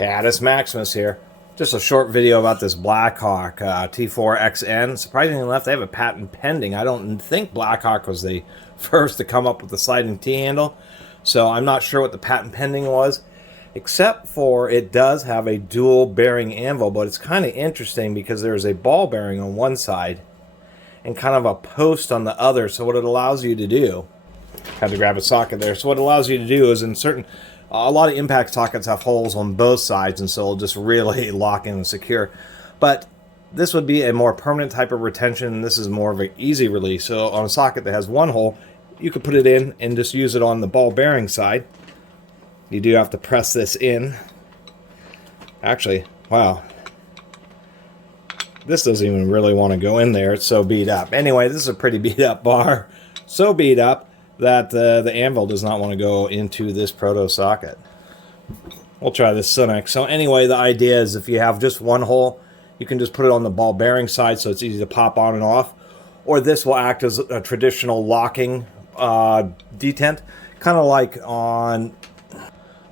Catus Maximus here. Just a short video about this BlackHawk T4XN. Surprisingly enough, they have a patent pending. I don't think BlackHawk was the first to come up with the sliding T-handle, so I'm not sure what the patent pending was, except for it does have a dual bearing anvil, but it's kind of interesting because there's a ball bearing on one side and kind of a post on the other. So what it allows you to do, had to grab a socket there, so what it allows you to do is a lot of impact sockets have holes on both sides, and so it'll just really lock in and secure. But this would be a more permanent type of retention, and this is more of an easy release. So on a socket that has one hole, you could put it in and just use it on the ball bearing side. You do have to press this in. Actually, wow. This doesn't even really want to go in there. It's so beat up. Anyway, this is a pretty beat up bar. So beat up that the anvil does not want to go into this proto socket. We'll try this next. So anyway, the idea is if you have just one hole, you can just put it on the ball bearing side so it's easy to pop on and off. Or this will act as a traditional locking detent, kind of like on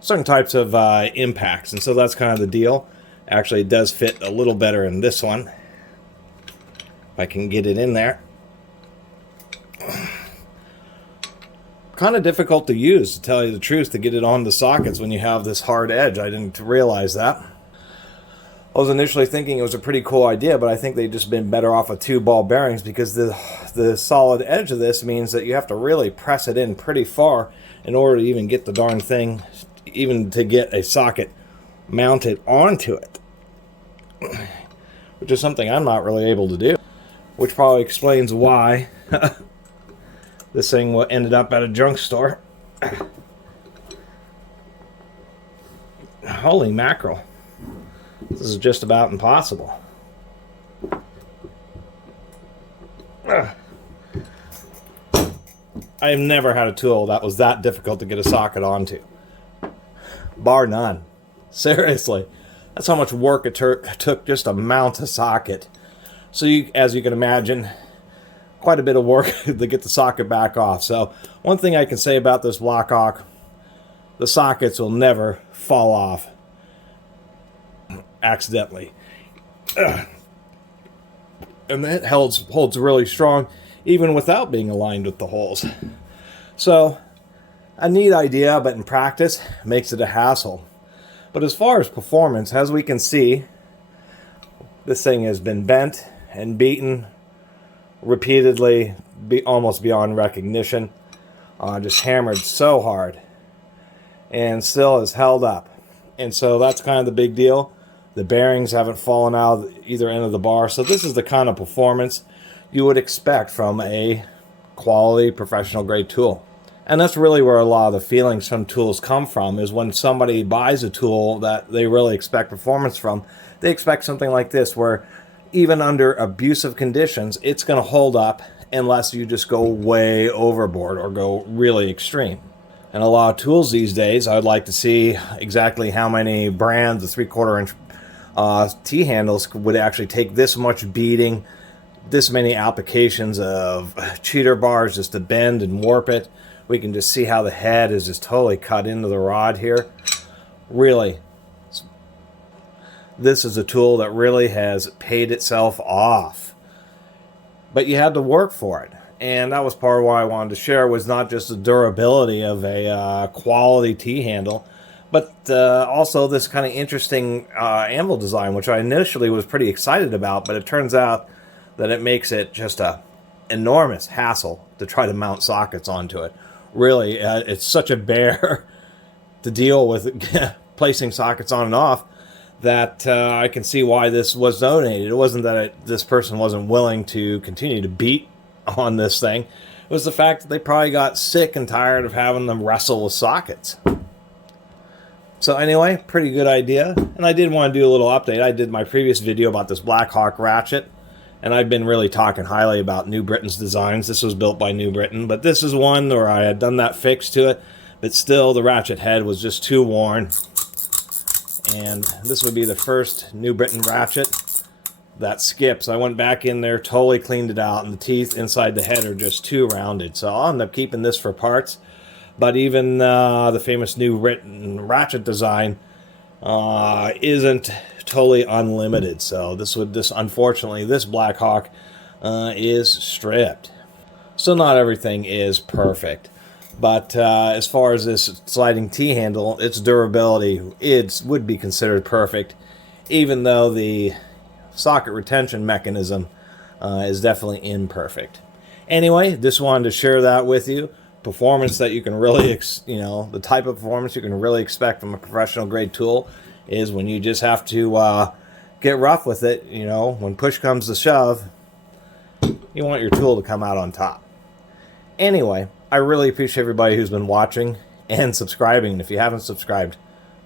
certain types of impacts. And so that's kind of the deal. Actually, it does fit a little better in this one. If I can get it in there. Kind of difficult to use, to tell you the truth, to get it on the sockets when you have this hard edge. I didn't realize that. I was initially thinking it was a pretty cool idea, but I think they've just been better off with two ball bearings, because the solid edge of this means that you have to really press it in pretty far in order to even get the darn thing, even to get a socket mounted onto it, which is something I'm not really able to do, which probably explains why this thing ended up at a junk store. Holy mackerel. This is just about impossible. I've never had a tool that was that difficult to get a socket onto. Bar none. Seriously. That's how much work it took just to mount a socket. So as you can imagine, quite a bit of work to get the socket back off. So one thing I can say about this BlackHawk, the sockets will never fall off accidentally. And it holds really strong even without being aligned with the holes. So a neat idea, but in practice makes it a hassle. But as far as performance, as we can see, this thing has been bent and beaten repeatedly, almost beyond recognition, just hammered so hard, and still is held up. And so that's kind of the big deal. The bearings haven't fallen out of either end of the bar, so this is the kind of performance you would expect from a quality professional grade tool. And that's really where a lot of the feelings from tools come from, is when somebody buys a tool that they really expect performance from, they expect something like this, where even under abusive conditions, it's going to hold up unless you just go way overboard or go really extreme. And a lot of tools these days, I'd like to see exactly how many brands of 3/4 inch T-handles would actually take this much beating, this many applications of cheater bars just to bend and warp it. We can just see how the head is just totally cut into the rod here. Really, this is a tool that really has paid itself off. But you had to work for it. And that was part of why I wanted to share, was not just the durability of a quality T-handle, but also this kind of interesting anvil design, which I initially was pretty excited about, but it turns out that it makes it just a enormous hassle to try to mount sockets onto it. Really, it's such a bear to deal with placing sockets on and off, that I can see why this was donated. It wasn't that this person wasn't willing to continue to beat on this thing. It was the fact that they probably got sick and tired of having them wrestle with sockets. So anyway, pretty good idea. And I did want to do a little update. I did my previous video about this BlackHawk ratchet, and I've been really talking highly about New Britain's designs. This was built by New Britain, but this is one where I had done that fix to it, but still the ratchet head was just too worn. And this would be the first New Britain ratchet that skips. I went back in there, totally cleaned it out, and the teeth inside the head are just too rounded. So I'll end up keeping this for parts. But even the famous New Britain ratchet design isn't totally unlimited. So unfortunately, this BlackHawk is stripped. So not everything is perfect. But as far as this sliding T-handle, its durability, would be considered perfect, even though the socket retention mechanism is definitely imperfect. Anyway, just wanted to share that with you. Performance that you can really, the type of performance you can really expect from a professional grade tool is when you just have to get rough with it. When push comes to shove, you want your tool to come out on top. Anyway, I really appreciate everybody who's been watching and subscribing. And if you haven't subscribed,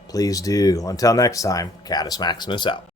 please do. Until next time, Catus Maximus out.